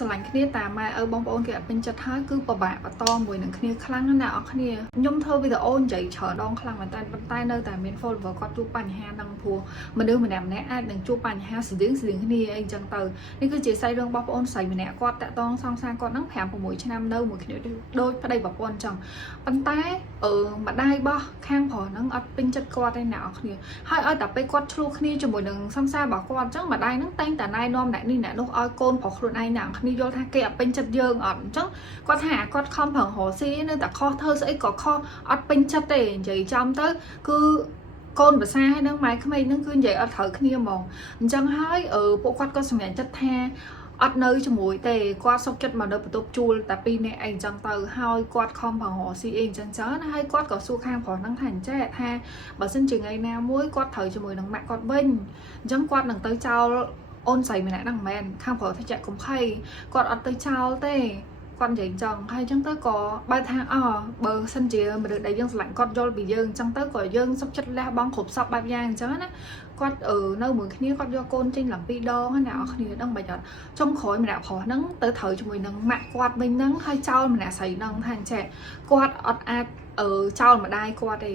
สลายគ្នាតែម៉ែឪបងប្អូនគេអត់ពេញចិត្តហើយគឺពិបាកបន្តមួយនឹងគ្នាខ្លាំងណាស់អ្នកគ្នាខ្ញុំធ្វើវីដេអូនិយាយច្រើនដងខ្លាំងមែនតើប៉ុន្តែនៅតែមាន follower គាត់ជួបបញ្ហានឹងព្រោះមនុស្សម្នាក់អាចនឹងជួបបញ្ហាស្តៀងគ្នាអីចឹងទៅនេះគឺជាសាច់រឿងបងប្អូនស្រីម្នាក់គាត់តាក់ទងសង្សារគាត់នឹង5 6ឆ្នាំនៅមួយគ្នាដូចប្តីប្រពន្ធចឹងប៉ុន្តែម្ដាយរបស់ខាងប្រុសនឹងអត់ពេញចិត្តគាត់ទេអ្នកគ្នាហើយឲ្យតែពេលគាត់ឆ្លោះគ្នាជាមួយនឹងសង្សាររបស់គាត់ចឹងម្ដាយនឹងតែងតែណែនាំអ្នកនេះអ្នកនោះឲ្យកូនប្រុសខ្លួនឯងអ្នកគ្នាយល់ថាគេអត់ពេញចិត្តយើងអត់អញ្ចឹងគាត់ថាគាត់ខំប្រឹងរកស៊ីនៅតែខុសធ្វើស្អីក៏ខុសអត់ពេញចិត្តទេនិយាយចំទៅគឺកូនភាសាហើយនឹងម៉ែក្មេងនឹងគឺនិយាយអត់ត្រូវគ្នាហ្មងអញ្ចឹងហើយពួកគាត់ក៏សម្រេចចិត្តថាអត់នៅជាមួយទេគាត់សុខចិត្តមកនៅបន្ទប់ជួលតែ2នាក់អីអញ្ចឹងទៅហើយគាត់ខំប្រឹងរកស៊ីអីអញ្ចឹងហើយគាត់ក៏សួរខាងប្រុសនឹងថាអញ្ចេះថាបើសិនជាថ្ងៃណាមួយគាត់ត្រូវជាមួយនឹងម៉ាក់គាត់វិញអញ្ចឹងគាត់នឹងទៅចោលអូនស្រីម្នាក់ហ្នឹងមិនមែនខាងប្រុសថាចាក់កុំភ័យគាត់អត់ទៅចោលទេគាត់និយាយចឹងហើយចឹងទៅក៏បើថាបើសិនជាមនុស្សដែលយើងស្រឡាញ់គាត់យល់ពីយើងចឹងទៅក៏យើងសុខចិត្តលះបង់គ្រប់សពបែបយ៉ាងអញ្ចឹងណាគាត់នៅមួយគ្នាគាត់យកកូនចេញឡើង2ដងណាអ្នកនរគ្នាដឹងបាច់អត់ចុងក្រោយម្នាក់ប្រុសហ្នឹងទៅត្រូវជាមួយនឹងម៉ាក់គាត់វិញហ្នឹងហើយចោលម្នាក់ស្រីហ្នឹងថាអញ្ចេះគាត់អត់អាចចោលម្ដាយគាត់ទេ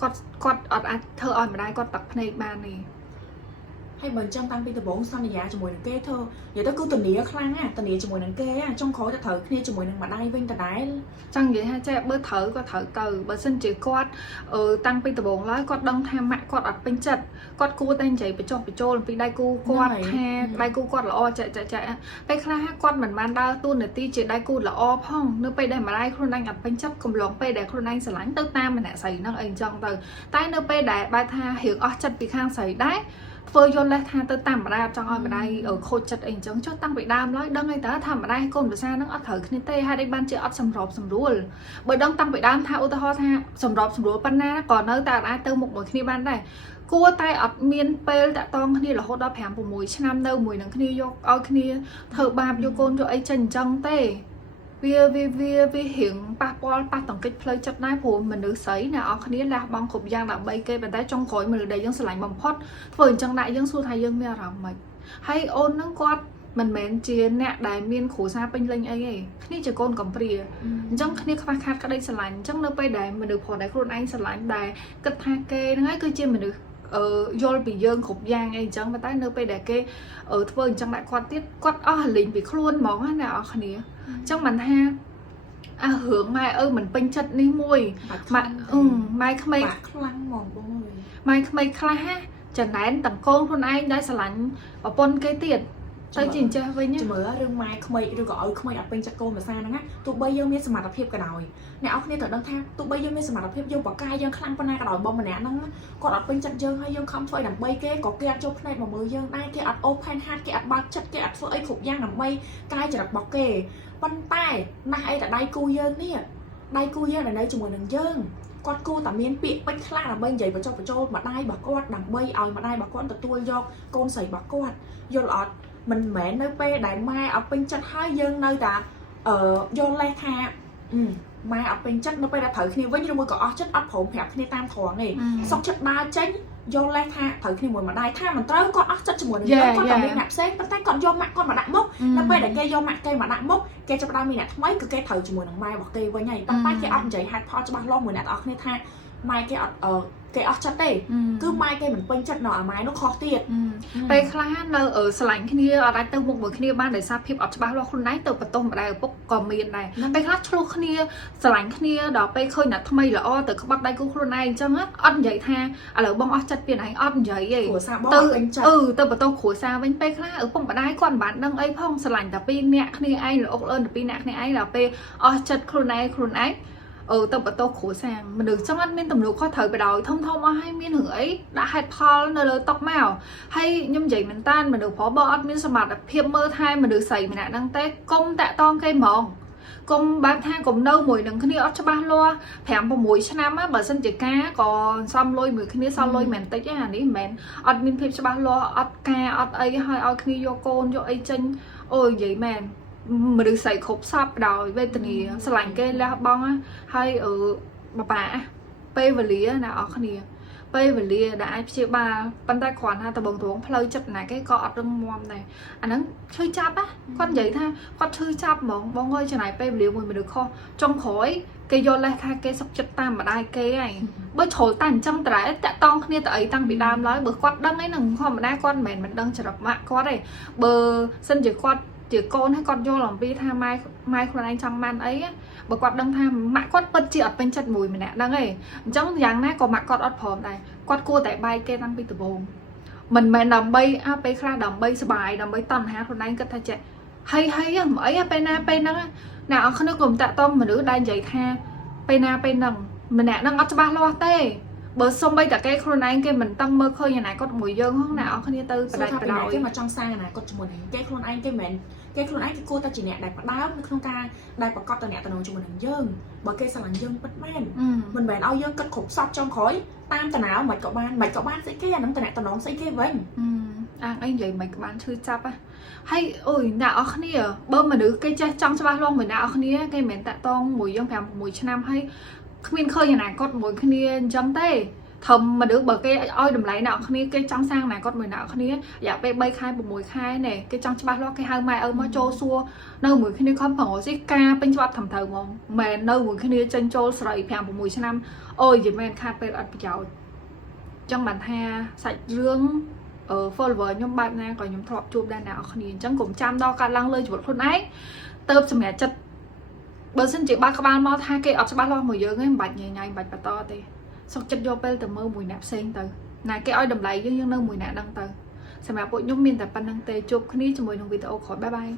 គាត់អត់អាចធ្វើឲ្យម្ដាយគាត់ទឹកភ្នែកបានទេហើយបើអញ្ចឹងតាំងពីដំបូងសន្យាជាមួយនឹងគេធ្វើនិយាយទៅគឺធានាខ្លាំងណាស់ធានាជាមួយនឹងគេចុងក្រោយទៅត្រូវគ្នាជាមួយនឹងម្ដាយវិញដដែលចង់និយាយថាចេះបើត្រូវក៏ត្រូវទៅបើសិនជាគាត់តាំងពីដំបូងឡើយគាត់ដឹងថាម៉ាក់គាត់អត់ពេញចិត្តគាត់គួរតែនិយាយបញ្ចុះបញ្ចូលពីដៃគូគាត់ថាដៃគូគាត់ល្អចាក់ពេលខ្លះគាត់មិនបានដើរតួនាទីជាដៃគូល្អផងនៅពេលដែលម្ដាយខ្លួនឯងអត់ពេញចិត្តកំឡុងពេលដែលខ្លួនឯងស្រឡាញ់ទៅតាមម្នាក់ស្រីហ្នឹងអីចឹងទៅតែនៅពេលដែលបែរថារឿងអស់ចិត្តពីខាងស្រីដែរធ្វើយល់លេសថាទៅតាមម្ដាយអត់ចង់ឲ្យម្ដាយខូចចិត្តអីអញ្ចឹងចុះតាំងពីដើមឡើយដឹងហើយតើថាម្ដាយកូនភាសានឹងអត់ត្រូវគ្នាទេហើយឯងបានជាអត់សម្របសម្រួលបើដឹងតាំងពីដើមថាឧទាហរណ៍ថាសម្របសម្រួលប៉ុណ្ណាក៏នៅតែអាចទៅមុខមួយគ្នាបានដែរគួរតែអត់មានពេលតាក់តងគ្នារហូតដល់5 6ឆ្នាំនៅមួយនឹងគ្នាយកឲ្យគ្នាធ្វើបាបយកកូនយកអីចេញអញ្ចឹងទេវារៀងប៉ះពាល់ប៉ះតង្កេចផ្លូវចិត្តដែរព្រោះមនុស្សស្រីអ្នកនរគ្នាលះបង់គ្រប់យ៉ាងដើម្បីគេប៉ុន្តែចុងក្រោយមនុស្សដែលយើងស្រឡាញ់បំផុតធ្វើអញ្ចឹងដាក់យើងសួរថាយើងមានអារម្មណ៍ម៉េចហើយអូនហ្នឹងគាត់មិនមែនជាអ្នកដែលមានគ្រួសារពេញលេញអីទេគ្នាជាកូនកំព្រាអញ្ចឹងគ្នាខ្វះខាតក្តីស្រឡាញ់អញ្ចឹងនៅពេលដែលមនុស្សប្រុសដែលខ្លួនឯងស្រឡាញ់ដែលគិតថាគេហ្នឹងហើយគឺជាមនុស្សយល់ពីយើងគ្រប់យ៉ាងអីអញ្ចឹងតែនៅពេលដែលគេធ្វើអញ្ចឹងដាក់គាត់ទៀតគាត់អស់លេងពីខ្លួនហ្មងណាអ្នកនរគ្នាអញ្ចឹងមិនថារឿងម៉ែមិនពេញចិត្តនេះមួយម៉ែក្មេងខ្លាំងហ្មងបងម៉ែក្មេងខ្លះចំណែនតង្កូនខ្លួនឯងដែលស្រឡាញ់ប្រពន្ធគេទៀតទៅជាអញ្ចេះវិញជំរឿរឿងម៉ែក្មេងឬក៏ឲ្យក្មេងអត់ពេញចិត្តកូនភាសាហ្នឹងណាទោះបីយើងមានសមត្ថភាពក៏ដោយអ្នកអរគ្នាត្រូវដឹងថាទោះបីយើងមានសមត្ថភាពយើងបកកាយយើងខ្លាំងប៉ុណ្ណាក៏ដោយបងម្នាក់ហ្នឹងគាត់អត់ពេញចិត្តយើងហើយយើងខំធ្វើដើម្បីគេក៏គេអត់ចូលផ្នែកមកមើលយើងដែរគេអត់ open heart គេអត់បើកចិត្តគេអត់ធ្វើអីគ្រប់យ៉ាងដើម្បីកាយចរិតរបស់គេប៉ុន្តែណាស់អីតែដៃគូយើងនេះដៃគូយើងដែលនៅជាមួយនឹងយើងគាត់គួរតែមានពាក្យពេចន៍ខ្លះដើម្បីនិយាយបញ្ចុះបញ្ចូលម្ដាយរបស់គាត់ដើម្បីឲ្យម្ដាយរបស់គាត់ទទួលយកកូនស្រីរបស់គាត់យល់អត់មិនមែននៅពេលដែលម៉ែអត់ពេញចិត្តហើយយើងនៅតែយល់លេសថាម៉ែអត់ពេញចិត្តនៅពេលដែលត្រូវគ្នាវិញឬមួយក៏អស់ចិត្តអត់ព្រមប្រាប់គ្នាតាមត្រង់ទេសុខចិត្តដើរចេញយល់លេសថាត្រូវគ្នាមួយម្ដាយថាមិនត្រូវគាត់អស់ចិត្តជាមួយនឹងយើងគាត់តែមានអ្នកផ្សេងប៉ុន្តែគាត់យកម៉ាក់គាត់មកដាក់មុខនៅពេលដែលគេយកម៉ាក់គេមកដាក់មុខគេចាប់ផ្ដើមមានអ្នកថ្មីគឺគេត្រូវជាមួយនឹងម៉ែរបស់គេវិញហើយប៉ុន្តែគេអត់និយាយហេតុផលច្បាស់លាស់មួយអ្នកនរគ្នាថាម៉ែគេអត់គេអស់ចិត្តទេគឺម៉ែគេមិនពេញចិត្តនៅអាម៉ែនោះខុសទៀតពេលខ្លះនៅស្រឡាញ់គ្នាអត់អាចទៅមុខមួយគ្នាបានដោយសារភាពអត់ច្បាស់លាស់ខ្លួនឯងទៅបន្ទោសម្ដាយឪពុកក៏មានដែរពេលខ្លះឆ្លោះគ្នាស្រឡាញ់គ្នាដល់ពេលឃើញអ្នកថ្មីល្អទៅក្បត់ដៃគូខ្លួនឯងអញ្ចឹងអត់និយាយថាឥឡូវបងអស់ចិត្តពីឯងអត់និយាយទេទៅទៅបន្ទោគ្រួសារវិញពេលខ្លះឪពុកម្ដាយគាត់មិនបានដឹងអីផងស្រឡាញ់តែពីរនាក់គ្នាឯងលោកអើនតែពីរនាក់គ្នាឯងដល់ពេលអស់ចិត្តខ្លួនឯងទៅបន្ទោគ្រួសារមនុស្សចឹងអត់មានទំនួលខុសត្រូវបដ ாய் ធំអស់ហើយមានរឿងអីដាក់ហេតុផលនៅលើតុមកហើយខ្ញុំនិយាយមែនតើមនុស្សប្រុសបើអត់មានសមត្ថភាពមើលថែមនុស្សស្រីម្នាក់ហ្នឹងទេកុំតាក់តងគេហ្មងកុំបែបថាកុំនៅមួយនឹងគ្នាអត់ច្បាស់លាស់5 6ឆ្នាំបើសិនជាការក៏សំលុយមួយគ្នាសំលុយមិនតិចទេអានេះមិនមែនអត់មានភាពច្បាស់លាស់អត់ការអត់អីហើយឲ្យគ្នាយកកូនយកអីចេញអូយនិយាយមែនមនុស្សស្រីគ្រប់សពដោយវេទនាស្រឡាញ់គេលះបង់ហើយបបាពេលវេលាណាអរគ្នាព bây về lia đã chia ba bàn tay khoản ha tao bồng tuồng phơi chật này cái cọ trong mồm này anh nó chơi chắp á con vậy tha con chơi chắp mong ơi cho này bây liệu mình được kho trong khối cây vô lại khai cây sọc chật tam mà đai cây này bởi thổi tàn trăm trái tạ tông kia tại tăng bị đam nói bờ quạt đăng ấy nằng kho mà đa con mền mình đăng chật mạng có đây bờ sân chỉ quạt chỉ con hay con vô lòng vi tha mai con anh trong man ấy bờ quạt đăng tham mạ quạt bật chỉ ở bên chật mùi mình nè đăng ấy trong dáng này có mạ quạt ọt phòm này quạt cua tại bay cây đăng bị từ bồn mình mẹ đầm bay bay khai đầm bay sờ bài đầm bay tần ha con anh cất thay chạy hay á ấy pe na nào không được cùng tạ tông mà nữ đang dậy tha pe na mình nè đang ọt ba lo tê bờ sông bay cả cái con anh kia mình tăng mơ khơi như này có mùi dơn không nào không đi tư phải đại cái mà trong sang này có một cái con anh cái mền cái con anh cái cô ta chỉ nè đại bạc đá không ta đại bạc cọt ta nè ta nói cho mình dơn bởi cây sao là dơn bất man mình bèn ao dơn cất khục sọc trong khói tam ta nào mày cậu ban sẽ cái nắm ta nè ta nói sẽ cái vậy anh vậy mày bạn thư chắp á hay ôi nào không đi bơm mà nữ cây trong cho ba lon mình nào không đi cây mền tạ tông mùi dơn phèm mùi cho nam hay khuyên khơi như này con mùi khuyên trong tê thầm mà được bởi cái oi đầm lấy nào không cái trong sang này con mùi nào không đi dạ bay khai một mùi khai này cái trong ba lo cái hai mai mà trô xua nơi mùi khi không phần ở ca bên cho thầm thờ mong mà nơi mùi khi chân trô sợi phèm một mùi cho năm ôi gì men khaiไปăn chào trong bàn ha sạch rương ở follower nhóm bạn nè còn nhóm thọ chụp đàn nào không nhìn chẳng cũng chăm đo cả lăng lên chụp luôn ấy tớp cho mẹ chật bữa xin chị ba các bạn mau tha cái ở cho ba lo mùi dơ cái bạch nhảy bạch và to thì sau chất vô bên từ mơ mùi nạp sen từ này cái oi đầm lấy nhưng nơi mùi nạp đăng từ xem mẹ bộ nhóm miền tại pan đăng tê chụp cái ní cho mùi đồng video khỏi bye bye